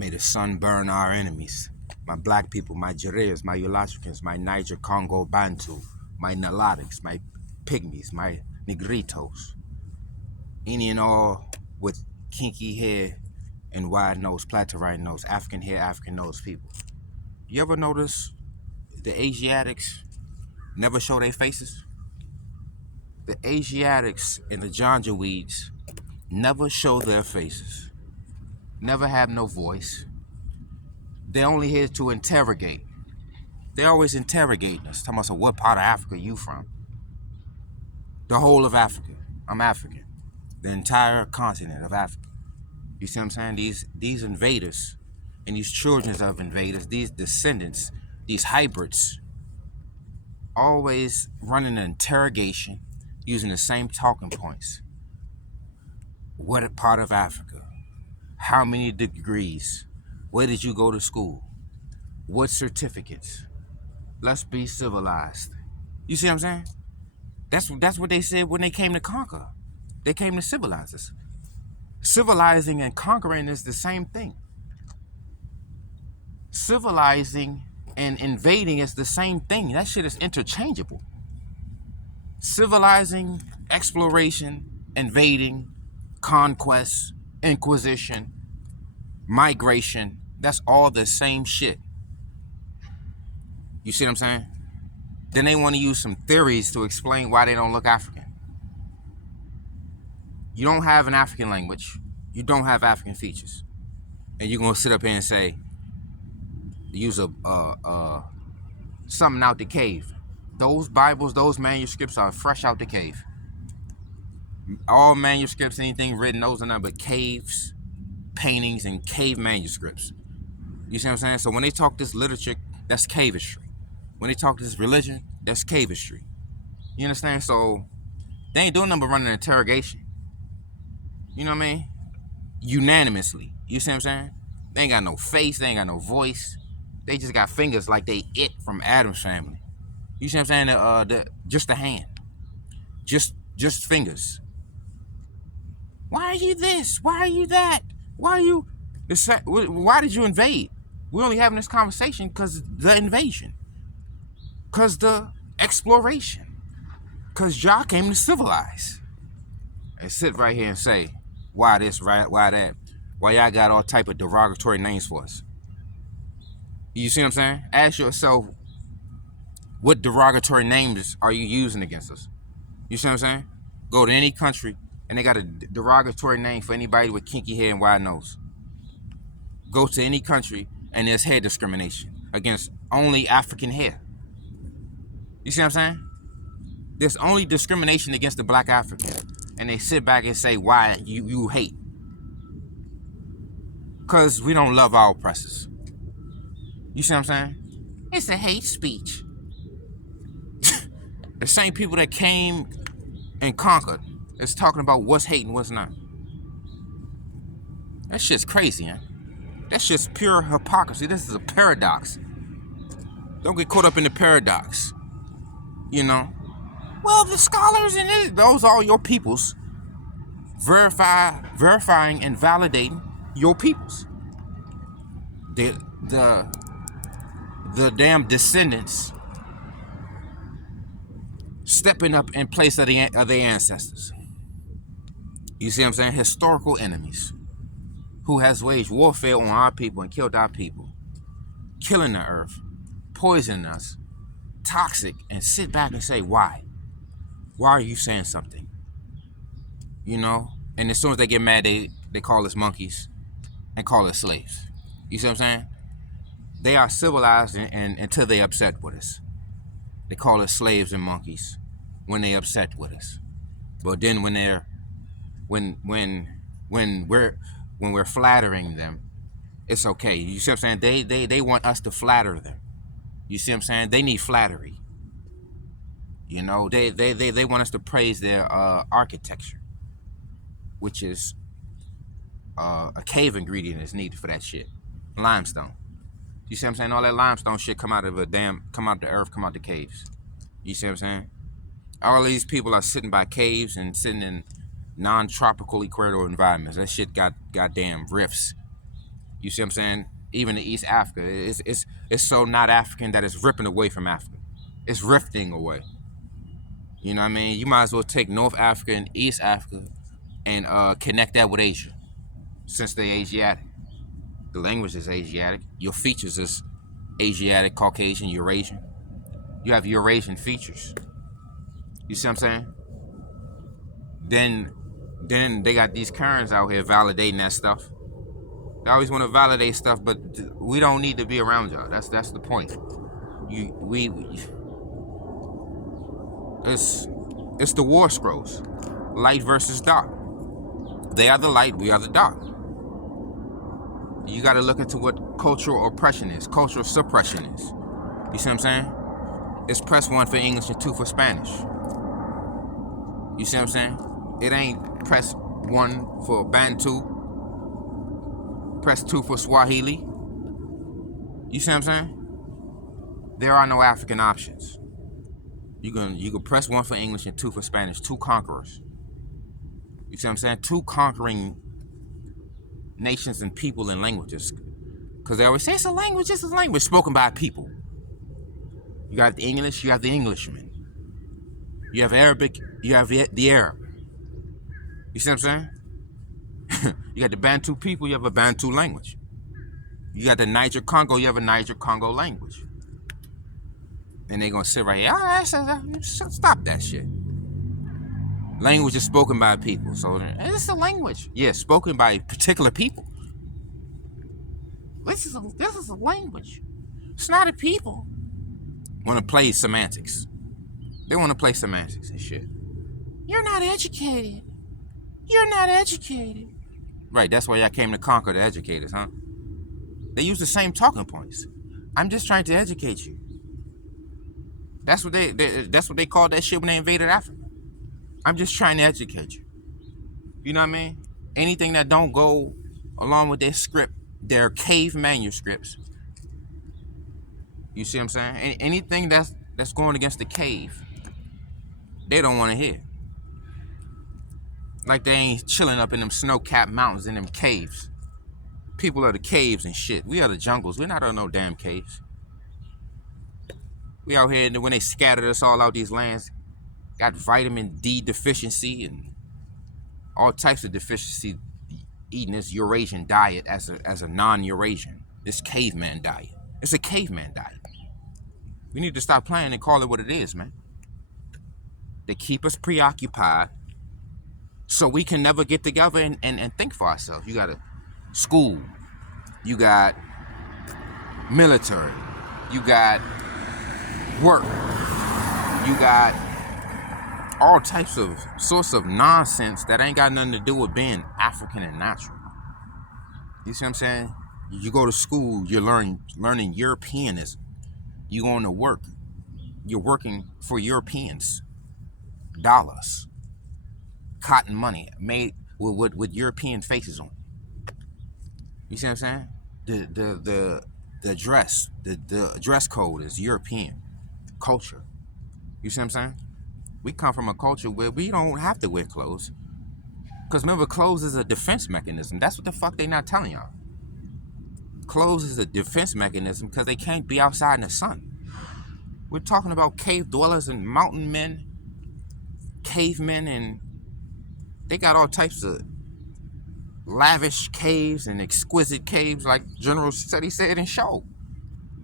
May the sun burn our enemies. My black people, my Jareers, my Eulatricans, my Niger, Congo, Bantu, my Nilotics, my Pygmies, my Negritos. Any and all with kinky hair and wide nose, platyrrhine nose, African hair, African nose people. You ever notice the Asiatics never show their faces? The Asiatics and the Janjaweeds never show their faces, never have no voice. They're only here to interrogate. They're always interrogating us, talking about, so what part of Africa you from? The whole of Africa. I'm African. The entire continent of Africa. You see what I'm saying? These invaders and these children of invaders, these descendants, these hybrids, always running an interrogation using the same talking points. What part of Africa? How many degrees? Where did you go to school? What certificates? Let's be civilized. You see what I'm saying? That's what they said when they came to conquer. They came to civilize us. Civilizing and conquering is the same thing. Civilizing and invading is the same thing. That shit is interchangeable. Civilizing, exploration, invading, conquest, inquisition, migration, that's all the same shit. You see what I'm saying? Then they want to use some theories to explain why they don't look African. You don't have an African language. You don't have African features. And you're going to sit up here and say, use something out the cave. Those Bibles, those manuscripts are fresh out the cave. All manuscripts, anything written, those are nothing but caves, paintings, and cave manuscripts. You see what I'm saying? So when they talk this literature, that's cave history. When they talk this religion, that's cave history. You understand? So they ain't doing nothing but running an interrogation. You know what I mean? Unanimously. You see what I'm saying? They ain't got no face. They ain't got no voice. They just got fingers like they it from Adam's family. You see what I'm saying? Just a hand. Just fingers. Why are you this? Why are you that? Why are you... Why did you invade? We're only having this conversation because the invasion. Because the exploration. Because y'all came to civilize. And sit right here and say, why this, right? Why that? Why y'all got all type of derogatory names for us? You see what I'm saying? Ask yourself, what derogatory names are you using against us? You see what I'm saying? Go to any country and they got a derogatory name for anybody with kinky hair and wide nose. Go to any country and there's hair discrimination against only African hair. You see what I'm saying? There's only discrimination against the black African. And they sit back and say, why you hate? Because we don't love our oppressors. You see what I'm saying? It's a hate speech. The same people that came and conquered is talking about what's hate and what's not. That shit's crazy, man. That shit's pure hypocrisy. This is a paradox. Don't get caught up in the paradox. You know? Well, the scholars and those are all your peoples. Verifying and validating your peoples. The damn descendants stepping up in place of their ancestors. You see what I'm saying? Historical enemies who has waged warfare on our people and killed our people, killing the earth, poisoning us, toxic, and sit back and say, why? Why are you saying something? You know? And as soon as they get mad, they call us monkeys and call us slaves. You see what I'm saying? They are civilized and until they upset with us. They call us slaves and monkeys when they upset with us. But then when we're flattering them, it's okay. You see what I'm saying? They want us to flatter them. You see what I'm saying? They need flattery. You know, they want us to praise their architecture, which is a cave ingredient is needed for that shit. Limestone. You see what I'm saying? All that limestone shit come out of the earth, come out the caves. You see what I'm saying? All these people are sitting by caves and sitting in non-tropical equatorial environments. That shit got goddamn rifts. You see what I'm saying? Even in East Africa, it's so not African that it's ripping away from Africa. It's rifting away. You know what I mean? You might as well take North Africa and East Africa and connect that with Asia, since they're Asiatic. The language is Asiatic. Your features is Asiatic, Caucasian, Eurasian. You have Eurasian features. You see what I'm saying? Then they got these Karens out here validating that stuff. They always want to validate stuff, but we don't need to be around y'all. That's the point. It's the War Scrolls, light versus dark. They are the light, we are the dark. You got to look into what cultural oppression is, cultural suppression is. You see what I'm saying? It's press 1 for English and 2 for Spanish. You see what I'm saying? It ain't press 1 for Bantu, press 2 for Swahili. You see what I'm saying? There are no African options. You can press 1 for English and 2 for Spanish. 2 conquerors. You see what I'm saying? 2 conquering nations and people and languages. Because they always say it's a language spoken by people. You got the English, you have the Englishman. You have Arabic, you have the Arab. You see what I'm saying? You got the Bantu people, you have a Bantu language. You got the Niger Congo, you have a Niger Congo language. And they're going to sit right here, stop that shit. Language is spoken by people, so it's a language. Yeah, spoken by particular people. This is a language. It's not a people. Want to play semantics. They want to play semantics and shit. You're not educated. You're not educated. Right, that's why y'all came to conquer the educators, huh? They use the same talking points. I'm just trying to educate you. That's what they called that shit when they invaded Africa. I'm just trying to educate you. You know what I mean? Anything that don't go along with their script, their cave manuscripts. You see what I'm saying? Anything that's going against the cave, they don't want to hear. Like they ain't chilling up in them snow-capped mountains in them caves. People are the caves and shit. We are the jungles. We're not on no damn caves. We out here, and when they scattered us all out these lands, got vitamin D deficiency and all types of deficiency, eating this Eurasian diet as a non-Eurasian. This caveman diet. It's a caveman diet. We need to stop playing and call it what it is, man. They keep us preoccupied so we can never get together and think for ourselves. You got a school. You got military. You got work. You got all types of sorts of nonsense that ain't got nothing to do with being African and natural. You see what I'm saying? You go to school, you're learning Europeanism. You going to work, you're working for Europeans, dollars, cotton money made with European faces on. You see what I'm saying? The dress code is European culture. You see what I'm saying? We come from a culture where we don't have to wear clothes. Because remember, clothes is a defense mechanism. That's what the fuck they not telling y'all. Clothes is a defense mechanism because they can't be outside in the sun. We're talking about cave dwellers and mountain men, cavemen, and they got all types of lavish caves and exquisite caves like General Seti said and showed.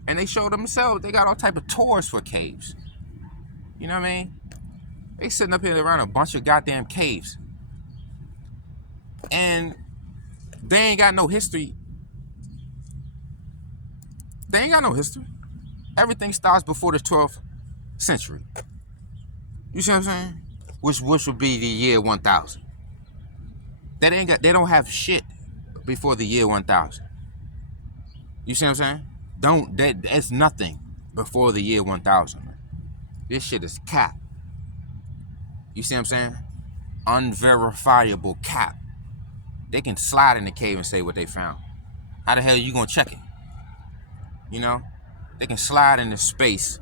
And they showed themselves. They got all type of tours for caves. You know what I mean? They sitting up here around a bunch of goddamn caves. And they ain't got no history. They ain't got no history. Everything starts before the 12th century. You see what I'm saying? Which would be the year 1000. They don't have shit before the year 1000. You see what I'm saying? That's nothing before the year 1000. Man. This shit is cap. You see what I'm saying? Unverifiable cap. They can slide in the cave and say what they found. How the hell are you gonna check it? You know? They can slide into space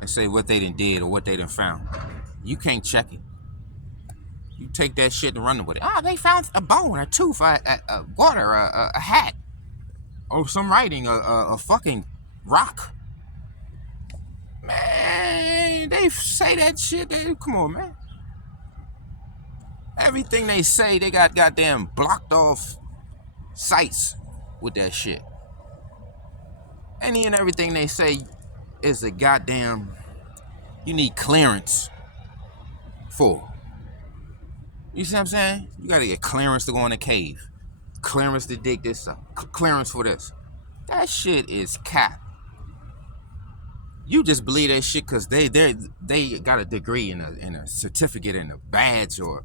and say what they done did or what they done found. You can't check it. You take that shit and run with it. They found a bone, a tooth, a water, a hat. or some writing, a fucking rock. Man, they say that shit. Come on, man. Everything they say, they got goddamn blocked off sites with that shit. Any and everything they say is a goddamn, you need clearance for. You see what I'm saying? You gotta get clearance to go in a cave. Clearance to dig this up. Clearance for this. That shit is cap. You just believe that shit because they got a degree in a certificate and a badge, or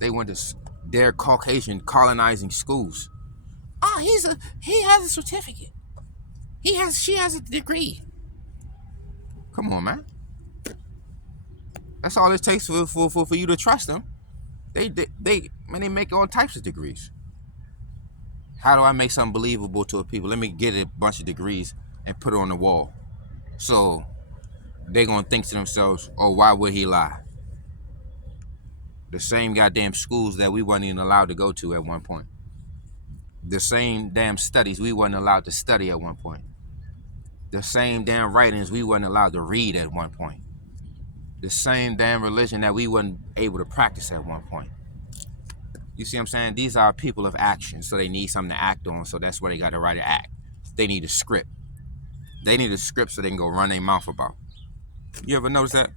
they went to their Caucasian colonizing schools. Oh, he has a certificate. She has a degree. Come on, man. That's all it takes for you to trust them. They make all types of degrees. How do I make something believable to people? Let me get a bunch of degrees and put it on the wall. So they're gonna think to themselves, oh, why would he lie? The same goddamn schools that we weren't even allowed to go to at one point. The same damn studies we weren't allowed to study at one point. The same damn writings we weren't allowed to read at one point. The same damn religion that we weren't able to practice at one point. You see what I'm saying? These are people of action, so they need something to act on, so that's where they got to write an act. They need a script. They need a script so they can go run their mouth about. You ever notice that?